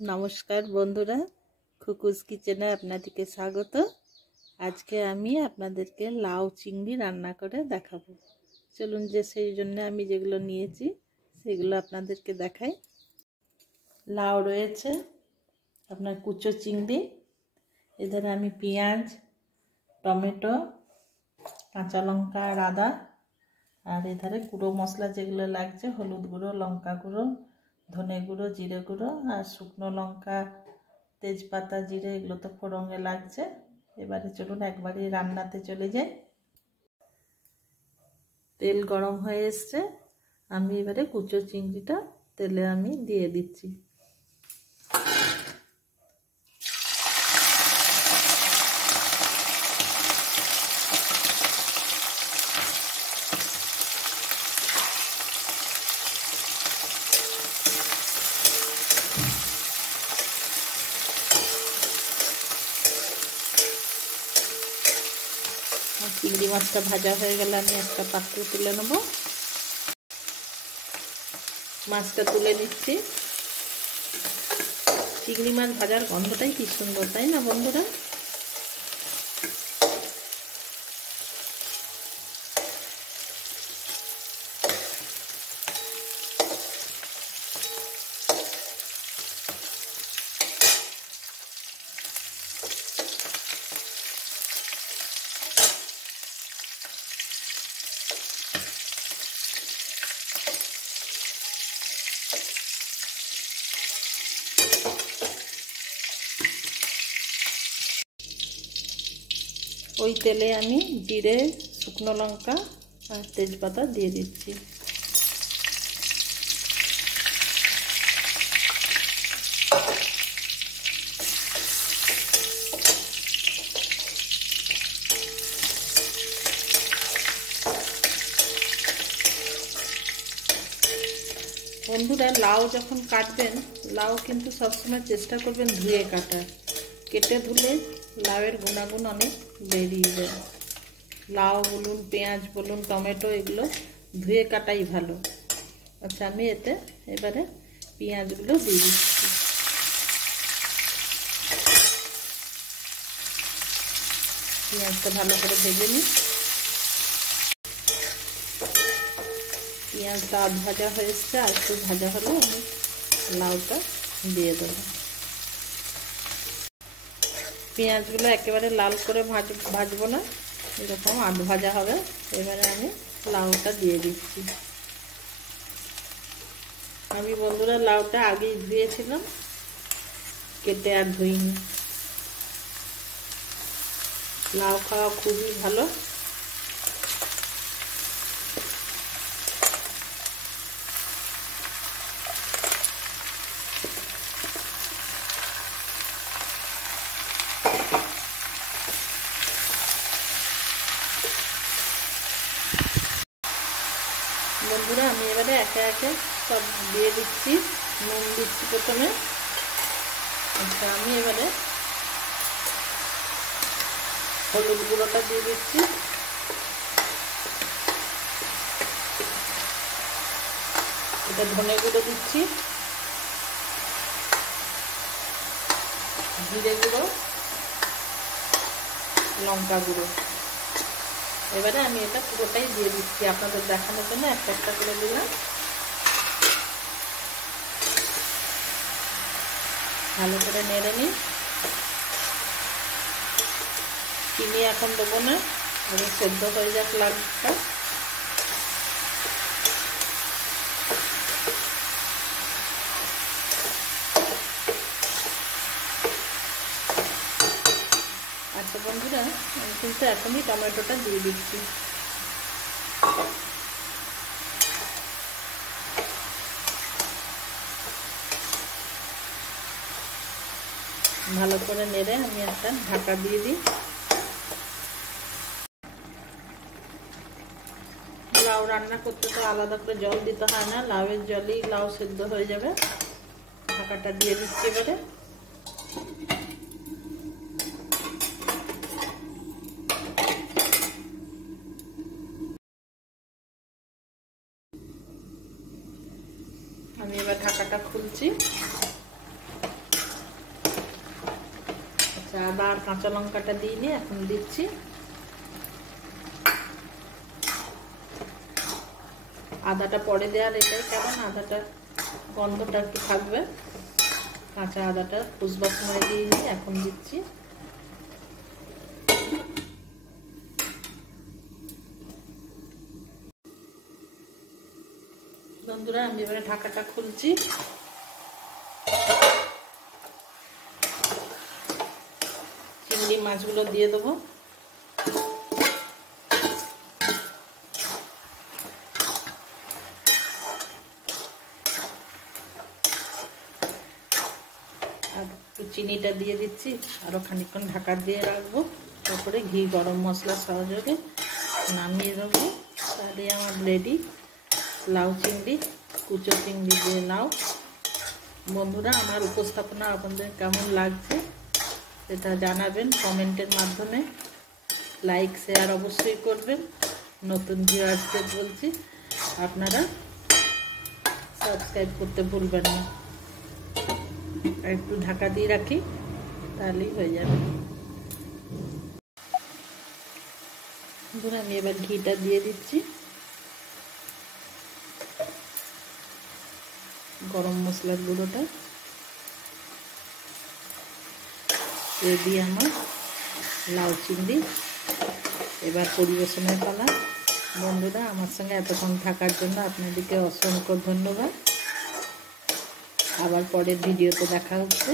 নমস্কার বন্ধুরা, খুকুস কিচেনে আপনাদেরকে স্বাগত। আজকে আমি আপনাদেরকে লাউ চিংড়ি রান্না করে দেখাবো। চলুন সেই জন্য আমি যেগুলো নিয়েছি সেগুলো আপনাদেরকে দেখাই। লাউ রয়েছে, আপনার কুচো চিংড়ি, এধারে আমি পেঁয়াজ, টমেটো, কাঁচা লঙ্কা আর আদা, আর এধারে গুঁড়ো মশলা যেগুলো লাগছে হলুদ গুঁড়ো, লঙ্কা গুঁড়ো, ধনে গুঁড়ো, জিরে গুঁড়ো আর শুকনো লঙ্কা, তেজপাতা, জিরে এগুলো তো ফোড়নে লাগছে। এবারে চলুন একবারই রান্নাতে চলে যাই। তেল গরম হয়ে এসছে, আমি এবারে কুচো চিংড়িটা তেলে আমি দিয়ে দিচ্ছি। চিংড়ি মাছটা ভাজা হয়ে গেলে আমি একটা পাত্রে তুলে নেব। মাছটা তুলে নিচ্ছি। চিংড়ি মাছ ভাজার গন্ধটাই কি সুন্দর, তাই না বন্ধুরা? ওই তেলে আমি জিরে, শুকনো লঙ্কা আর তেজপাতা দিয়ে দিচ্ছি। বন্ধুরা, লাউ যখন কাটবেন, লাউ কিন্তু সবসময় চেষ্টা করবেন ধুয়ে কাটার। কেটে ধুলে লাউয়ের গুণাগুণ অনেক বেরিয়ে যায়। লাউ বলুন, পেঁয়াজ বলুন, টমেটো এগুলো ধুয়ে কাটাই ভালো। আচ্ছা, আমি এতে এবারে পেঁয়াজগুলো দিয়ে দিচ্ছি। পেঁয়াজটা ভালো করে ভেজে নিই। পেঁয়াজটা আধ ভাজা হয়ে এসছে, আর একটু ভাজা হলে আমি লাউটা দিয়ে দেবো। পেঁয়াজগুলো একেবারে লাল করে ভাজবো না, এরকম আধ ভাজা হবে। এবারে আমি লাউটা দিয়ে দিচ্ছি। আমি বন্ধুরা লাউটা আগেই ধুয়েছিলাম, কেটে আর ধুইনি। লাউ খাওয়া খুবই ভালো। বন্ধুরা, আমি এবারে একে একে সব দিয়ে দিচ্ছি। নুন দিচ্ছি প্রথমে। আচ্ছা, আমি এবারে হলুদ গুঁড়োটা দিয়ে দিচ্ছি। এটা ধনে গুঁড়ো দিচ্ছি, জিরে গুঁড়ো, লঙ্কা গুঁড়ো। এবারে আমি এটা পুরোটাই দিয়ে দিচ্ছি, আপনাদের দেখানোর জন্য একটা একটা করে দিলাম। ভালো করে নেড়ে নিই। চিনি এখন দেবো না, আগে সেদ্ধ হয়ে যাক লাউটা। আচ্ছা বন্ধুরা, আমি কিন্তু এখনই টমেটোটা দিয়ে দিচ্ছি। ভালো করে নেড়ে আমি একটা ঢাকা দিয়ে দিই। লাউ রান্না করতে তো আলাদা করে জল দিতে হয় না, লাউয়ের জলেই লাউ সেদ্ধ হয়ে যাবে। ঢাকাটা দিয়ে দিচ্ছি এবারে। আমি এবার ঢাকাটা খুলছি। আদা আর কাঁচা লঙ্কাটা দিয়ে নিয়ে এখন দিচ্ছি। আদাটা পরে দেওয়ার এটাই কারণ আদাটা গন্ধটা একটু থাকবে। কাঁচা আদাটা খুসবার সময় দিয়ে নিয়ে এখন দিচ্ছি। বন্ধুরা আমি এবারে ঢাকাটা খুলছি। চিংড়ি মাছগুলো দিয়ে দেবো। আর একটু চিনিটা দিয়ে দিচ্ছি, আরও খানিকক্ষণ ঢাকা দিয়ে রাখবো। তারপরে ঘি গরম মশলা সহযোগে নামিয়ে দেবো। তাহলে আমার রেডি লাউ চিংড়ি, কুচো চিংড়ি দিয়ে লাউ। বন্ধুরা আমার উপস্থাপনা আপনাদের কেমন লাগছে সেটা জানাবেন কমেন্টের মাধ্যমে। লাইক শেয়ার অবশ্যই করবেন। নতুন ভিউয়ার্সদের বলছি আপনারা সাবস্ক্রাইব করতে ভুলবেন না। আর একটু ঢাকা দিয়ে রাখি, তাহলেই হয়ে যাবে। বন্ধুরা আমি এবার ঘিটা দিয়ে দিচ্ছি। গরম মশলার গুঁড়োটা রেডি আমার লাউ চিংড়ি। এবার পরিবেশনের পালা। বন্ধুরা আমার সঙ্গে এতক্ষণ থাকার জন্য আপনাদেরকে অসংখ্য ধন্যবাদ। আবার পরের ভিডিওতে দেখা হচ্ছে।